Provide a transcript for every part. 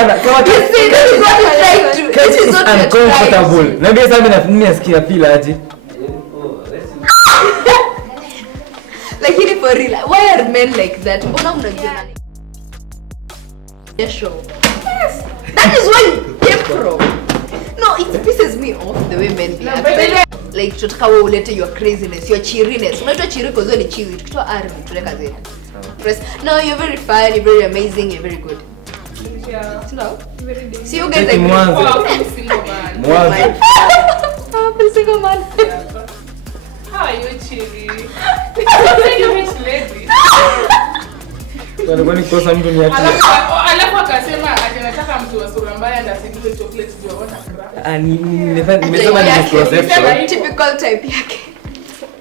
Kama this is not uncomfortable. Naambia sasa mimi nasikia feel aje. Like in for real. Why are men like that? Mbona mnajiona? Yes. That is where you came from. No, it pisses me off the way men behave. Like tutaka wewe ulete your craziness, your cheeriness. Unaitwa cheery because wewe ni cheery. Tukitoa R tuleka zeni. No, you're very fine, you're very amazing, you're very good. Yeah. No? Very good. See you guys like Single man. Single man. How are you, cheery? You rich lady. Kwani kosa mtu ni ati. Alafu akasema anataka mtu wa sura mbaya ndio asingize chocolate ndio wana. Nimesema ni conception. Typical type yake.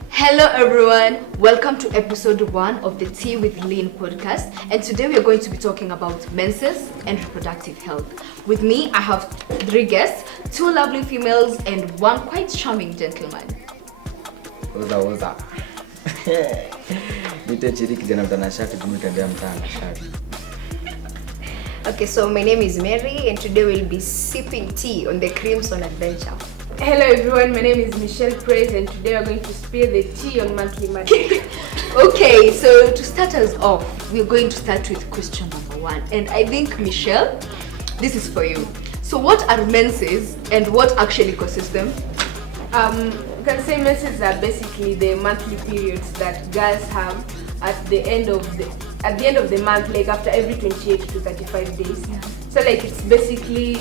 Hello everyone, welcome to episode 1 of the Tea with Lynne podcast, and today we are going to be talking about menses and reproductive health. With me, I have 3 guests, 2 lovely females and 1 quite charming gentleman. Oza. Nitachiri kijana mtanashati tumetembea mtaani shati. Okay, so my name is Mary and today we'll be sipping tea on the Crimson adventure. Hello everyone, my name is Michelle Praise and today we're going to spill the tea on monthly magic. Okay, so to start us off, we're going to start with question number 1. And I think, Michelle, this is for you. So what are menses and what actually causes them? You can say menses are basically the monthly periods that girls have at the end of the month, like after every 28 to 35 days. Yeah. So like it's basically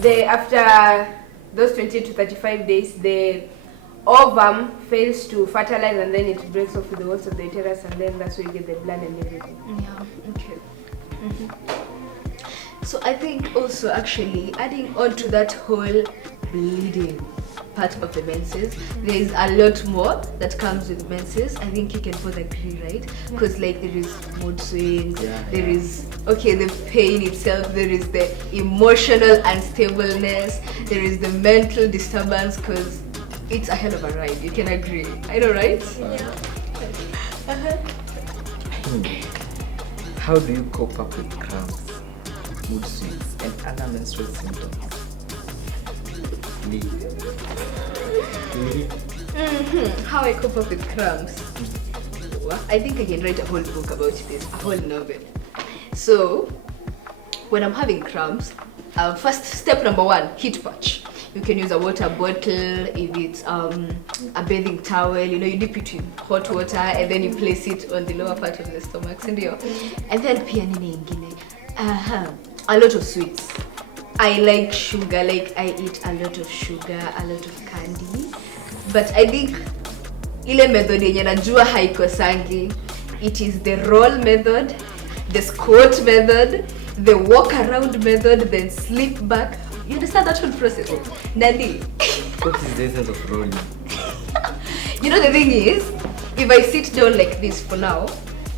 the after those 28 to 35 days, the ovum fails to fertilize and then it breaks off with the walls of the uterus, and then that's where you get the blood and everything. Yeah, okay. So I think also actually adding on to that whole bleeding part of the menses, there is a lot more that comes with menses. I think you can both agree, right? Because like there is mood swings, there is the pain itself, there is the emotional unstableness, there is the mental disturbance, because it's a hell of a ride. You can agree, I know, right? Yeah. How do you cope up with cramps, mood swings, and other menstrual symptoms? How I cope up with cramps? I think I can write a whole book about this, a whole novel. So, when I'm having cramps, first step number 1, heat patch. You can use a water bottle, if it's a bathing towel, you dip it in hot water and then you place it on the lower part of the stomach. And then pia nini ingine? A lot of sweets. I like sugar, like I eat a lot of sugar, a lot of candy. But I think ile method yenye najua haikosangi, it is the roll method, the squat method, the walk around method, then sleep back. You understand that whole process? Nani? What is the essence of rolling? The thing is, if I sit down like this for now,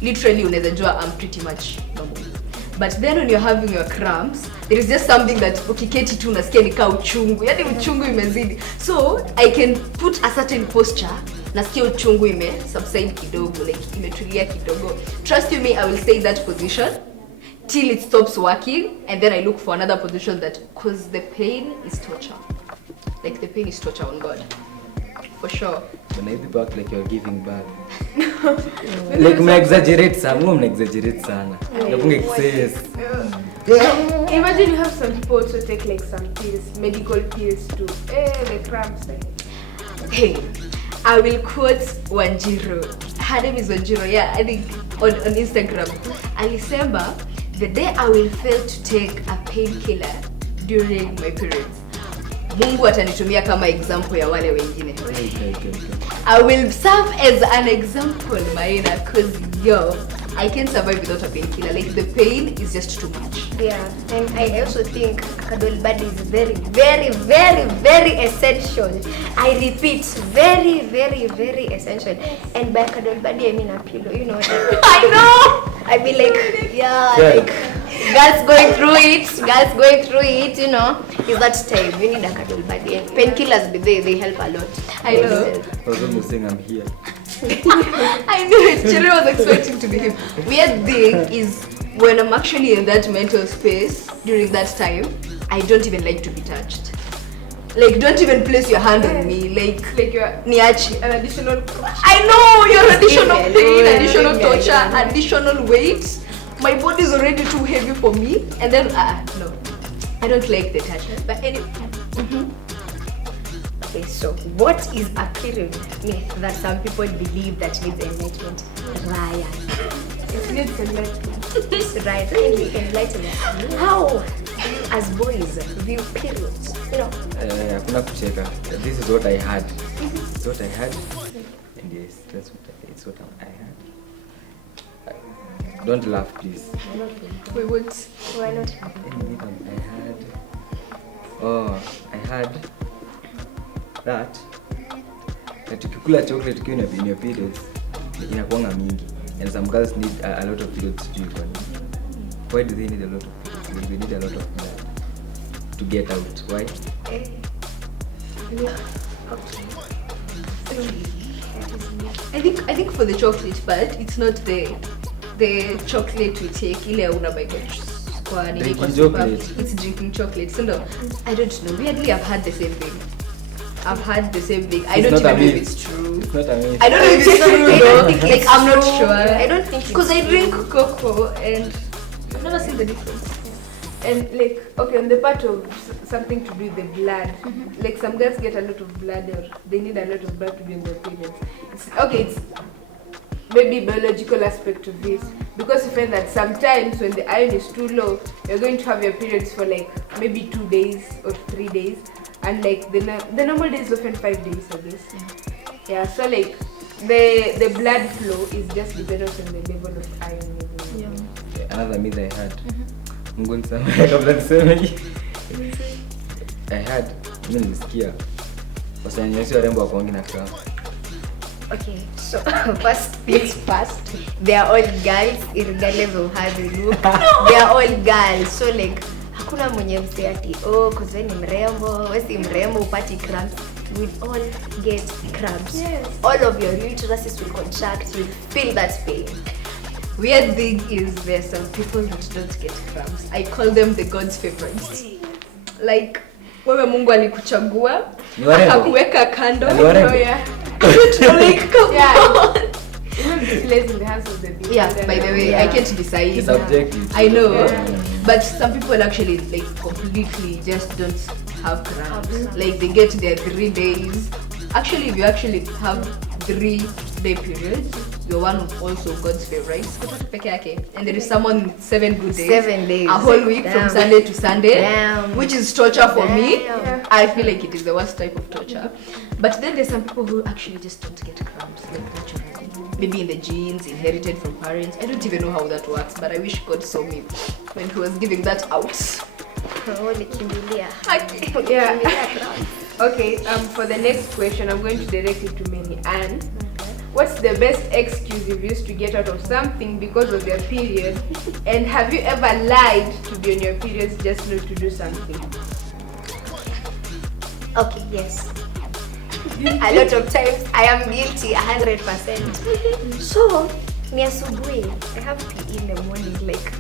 literally unaweza jua I'm pretty much normal. But then when you're having your cramps, there is just something that ukiketi tu unasikia nika uchungu. Yaani uchungu imezidi. So I can put a certain posture, nasikia uchungu ime subside kidogo, like imetulia kidogo. Trust you me, I will stay in that position till it stops working, and then I look for another position because the pain is torture. Like the pain is torture on God. For sure. When I be back like you're giving back. Like mna-exaggerate sana. Napunga excess. Imagine you have some people also take like some pills, medical pills too. The cramps. Hey, I will quote Wanjiro. Her name is Wanjiro. Yeah, I think on Instagram. Alisema, the day I will fail to take a painkiller during my periods, Mungu atanitumia kama example ya wale wengine. I will serve as an example, Maina, because I can't survive without a painkiller. Like the pain is just too much. Yeah, and I also think cuddle buddy is very, very, very, very essential. I repeat, very, very, very essential. And by cuddle buddy, I mean a pillow. I know. I mean like, like girls going through it. Is that time you need a cuddle buddy. And painkillers, they help a lot. I know. I was almost saying I'm here. I knew it. Chile was expecting to be him. Weird thing is when I'm actually in that mental space during that time, I don't even like to be touched. Like, don't even place your hand on me. Like you're niache. an additional. I know you're additional pain, Yeah, additional yeah, torture, yeah. additional weight. My body is already too heavy for me, and then no, I don't like the touch. But anyway. Okay, so what is a period myth that some people believe that needs enlightenment? Ryan. It needs enlightenment. It's right. Kindly enlighten us. How, as boys, view periods? You know. Hakuna kucheka. This is what I had. It's what I had. And yes, it's what I had. Don't laugh, please. We would. Why not? I had that tukikula chocolate ukiwa in your periods inakuanga mingi, and some girls need a lot of periods to do. Why do they need a lot of periods? They need a lot of blood to get out. Why? I think for the chocolate part, it's not the chocolate we take. Ile una buy kwa nini kwa chocolate. It's drinking chocolate. So no, I don't know. Weirdly, I've had the same thing. I don't even know if it's true. It's not a myth. I don't know if it's true though. Like, I'm not sure. I don't think because I drink cocoa and I've never seen the difference. And like, okay, on the part of something to do with the blood, like some girls get a lot of blood or they need a lot of blood to be in their periods. It's maybe biological aspect of it, because you find that sometimes when the iron is too low, you're going to have your periods for like maybe 2 days or 3 days, and like the normal day is often 5 days, I guess. Yeah, so like the blood flow is just dependent on the level of iron. Another myth I had. Mungu nisamehe kabla niseme hii. I had, mimi nilisikia wasanyanyasi warembo wakuangi na cramps. Okay, so first things first, they are all girls regardless of how they look. They are all girls, so like hakuna mwenye mse ati cause wewe ni mrembo, wewe si mrembo upati cramps. We will all get cramps. Yes. All of your uteruses will contract, you will feel that pain. Weird thing is there's some people that don't get cramps. I call them the God's favorites. Like, wewe Mungu alikuchagua, Ni warembo. akakuweka kando. Ni warembo. Oh yeah. Like, come on. Even this place in the hands of the people. Yeah, by the way, I can't decide. It's subjective. I know, Yeah. but some people actually like completely just don't have cramps. Like they get their 3 days. Actually, if you actually have 3-day periods, you're one of also God's favorites. And there is someone with 7 good days. 7 days. A whole week from Damn. Sunday to Sunday. Damn. Which is torture for me. Damn. I feel like it is the worst type of torture. But then there's some people who actually just don't get cramps, like naturally. Maybe in the genes, inherited from parents. I don't even know how that works, but I wish God saw me when he was giving that out. Yeah. Okay, for the next question, I'm going to direct it to Manny. And what's the best excuse you've used to get out of something because of your period? And have you ever lied to be on your periods just not to do something? Okay, yes. A lot of times I am guilty 100%. So, ni asubuhi, I have PE in the morning, like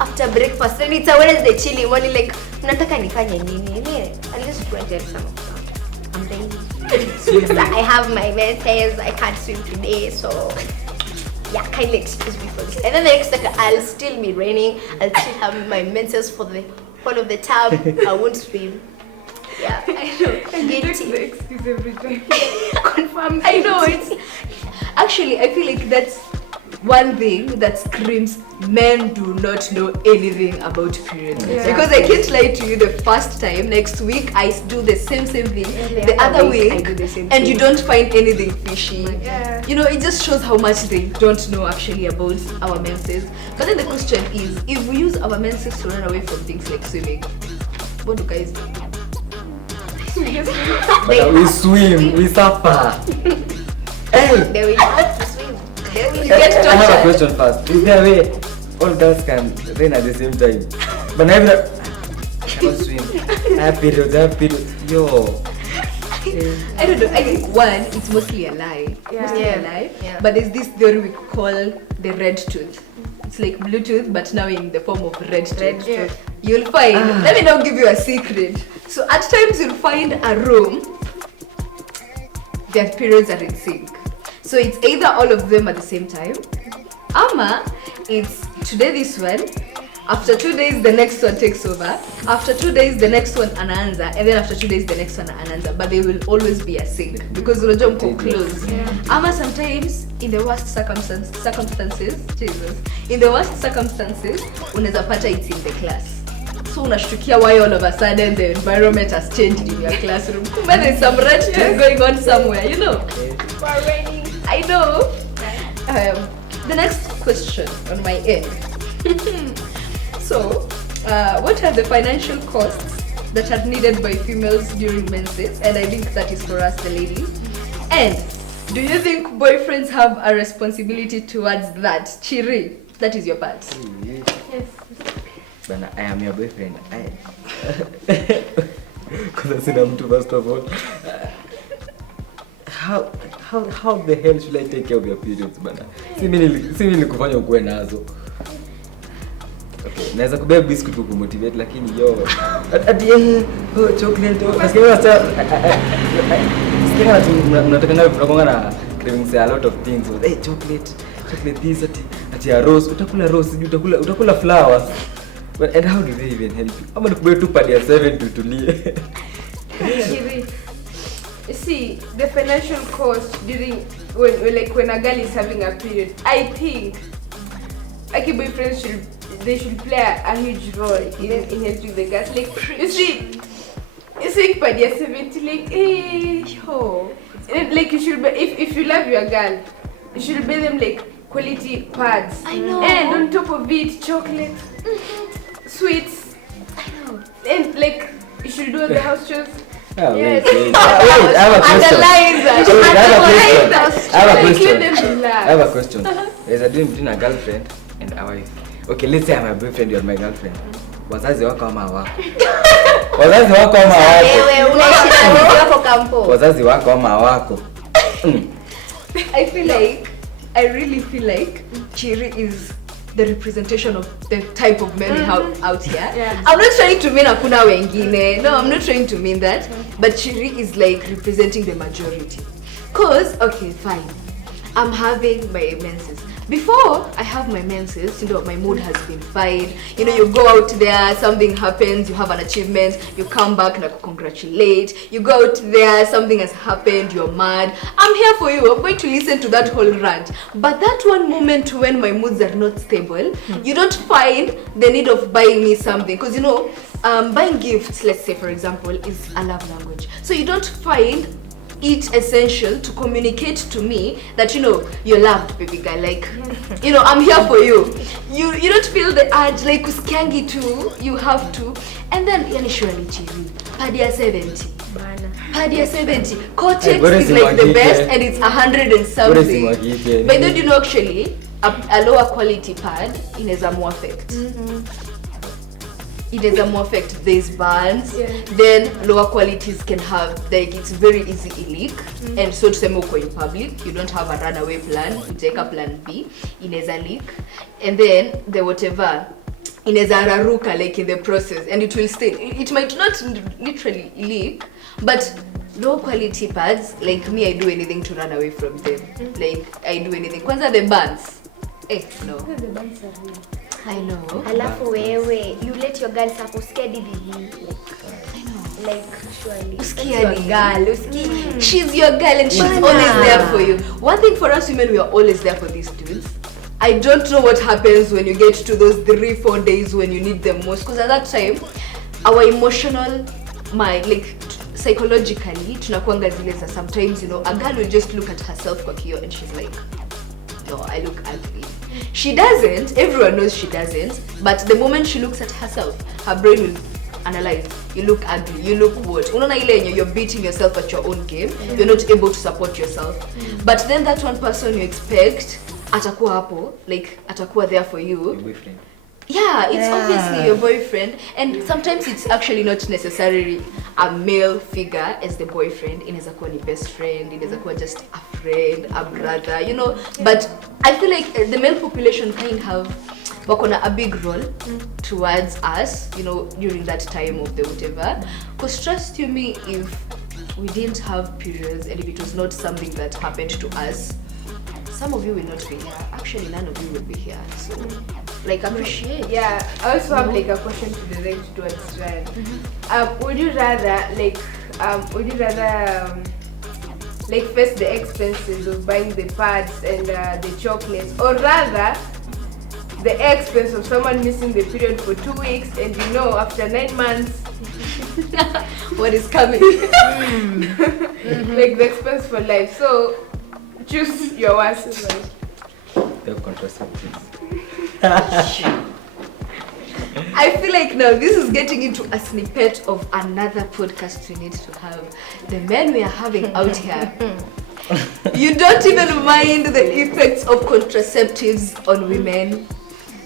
after breakfast. Then it's a Wednesday chilly morning, like nataka nifanye nini? I'll just go and get some of them. I'm ready. So I have my menses, I can't swim today, so yeah, kindly excuse me for this. And then the next second, I'll still be raining, I'll still have my menses for the whole of the time, I won't swim. Yeah, I know. And you take the Guilty. excuse every time. Confirm. I know it's actually I feel like that's one thing that screams men do not know anything about periods. Yeah. Because I can't lie to you, the first time next week I do the same thing, the other week I do the same and thing. you don't find anything fishy. Yeah. You know, it just shows how much they don't know actually about our menses. But then the question is, if we use our menses to run away from things like swimming, what do guys do? But we swim, we suffer. Hey! They will have to swim. They will You get I have a tortured. question first. Is there a way all girls can rain at the same time? But I cannot swim. I have periods. Yo. I don't know. I think one, it's mostly a lie. Yeah. Mostly Yeah. a lie. Yeah. But there's this theory we call the red tooth. it's like Bluetooth, but now in the form of red tape. Yeah. You'll find, let me now give you a secret. So at times you'll find a room, their periods are in sync. So it's either all of them at the same time, ama it's today this one, after 2 days the next one takes over, after 2 days the next one anaanza, and then after 2 days the next one anaanza, but they will always be a sync because unajua mko close. Ama sometimes in the worst circumstances, Jesus, in the worst circumstances unaweza pata it's in the class. So unashtukia why all of a sudden the environment has changed in your classroom. Kumbe there's some red tape going on somewhere, you know. I know. The next question on my end. So, what are the financial costs that are needed by females during menses? And I think that is for us, the ladies. And do you think boyfriends have a responsibility towards that? Chiri, that is your part. Yes. Bana, I am your boyfriend. Because sina mtu first of all. How the hell should I take care of your periods, bana? Si mimi nikufanya ukuwe nazo. Okay, naweza kubeba biscuit kukumotivate lakini chocolate mnataka nayo tunakonga na cravings a lot of things. Hey, chocolate this ati ya rose, utakula rose, utakula flowers. But and how do they even help you? Ama nikubebe tu pad ya 7 tutulie. You see, the financial cost during when a girl is having a period, I think boyfriends should play a huge role in helping the girls. Like you see, by the 70, like you should be, if you love your girl, you should buy them like quality pads. I know. And on top of it, chocolate, sweets. I know. And like you should do all the house chores. Oh, Yes. wait, I have a question. I have a question. There's a difference between a girlfriend and a wife. Okay, let's say I'm a boyfriend, you're my girlfriend. Wazazi wako ama wako? Wazazi wako ama wako? Wewe unaishi na mtu wako kampo. Wazazi wako ama wako? I really feel like Chiri is the representation of the type of men we have out here. Yeah. I'm not trying to mean hakuna wengine. No, I'm not trying to mean that. But Chiri is like representing the majority. Cause, okay, fine. I'm having my menses. Before I have my menses, you know, my mood has been fine. You know, you go out there, something happens, you have an achievement, you come back and congratulate. You go out there, something has happened, you're mad. I'm here for you. I'm going to listen to that whole rant. But that one moment when my moods are not stable, you don't find the need of buying me something. Because, you know, buying gifts, let's say, for example, is a love language. So you don't find it essential to communicate to me that, you know, you're loved, baby girl, like, you know, I'm here for you. You don't feel the urge, like, uskiangi too, you have to. And then, yani surely Chiri, padia 70. Padia 70. Cortex is like the best and it's 100 and something. But then, you know, actually, a lower quality pad inaweza more affect. It is a more effect. There's bands, then lower qualities can have, like, it's very easy to leak. And so to say in public, you don't have a runaway plan, you take a plan B, ineza leak. And then the whatever, ineza raruka, like in the process, and it will stay. It might not literally leak, but low quality pads, like me, I do anything to run away from them. Like, I do anything. Kwanza the bands. No. The bands are real. I know. Alafu wewe, you let your girl suffer, scared hivi. Like, surely. Scared girl. She's your girl and she's always there for you. One thing for us women, we are always there for these dudes. I don't know what happens when you get to those 3-4 days when you need them most. Because at that time, our emotional mind, like psychologically, tunakuanga zile za sometimes, you know, a girl will just look at herself kwa kioo and she's like, no, I look ugly. She doesn't, everyone knows she doesn't, but the moment she looks at herself, her brain will analyze. You look ugly, you look what? Unaona ile yenye you're beating yourself at your own game, you're not able to support yourself. But then that one person you expect, atakuwa hapo, like, atakuwa there for you. Your boyfriend. Yeah, it's obviously your boyfriend, and sometimes it's actually not necessarily a male figure as the boyfriend. Inaweza kuwa ni best friend, inaweza kuwa just a friend, a brother, you know. But I feel like the male population kind of wakona a big role towards us, you know, during that time of the whatever. Because trust you me, if we didn't have periods and if it was not something that happened to us, some of you will not be here. Actually, none of you will be here. So, like, appreciate. Yeah, I also have like a question to direct towards Ryan. Would you rather like face the expenses of buying the pads and the chocolates, or rather the expense of someone missing the period for 2 weeks and you know after 9 months What is coming? like the expense for life? So choose your worst. They have contraceptives. I feel like now this is getting into a snippet of another podcast we need to have. The men we are having out here. You don't even mind the effects of contraceptives on women.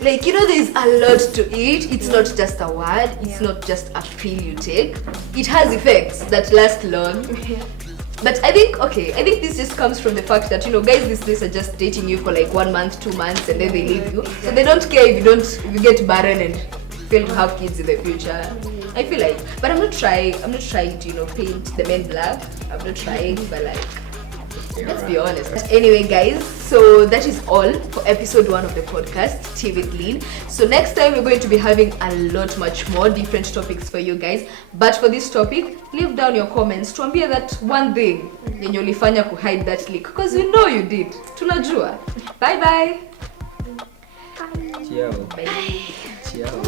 Like, you know, there's a lot to it. It's not just a word. It's not just a pill you take. It has effects that last long. But I think this just comes from the fact that, you know, guys these days are just dating you for like 1 month, 2 months, and then they leave you. So they don't care if you get barren and fail to have kids in the future. I feel like, but I'm not trying to, you know, paint the men black. I'm not trying, but like, let's be honest. Anyway, guys, so that is all for episode 1 of the podcast, Tea with Lynne. So next time we're going to be having a lot much more different topics for you guys. But for this topic, leave down your comments. Tuambie that one thing yenye ulifanya ku hide that leak, because we know you did. Tunajua. Bye bye. Ciao. Bye. Ciao.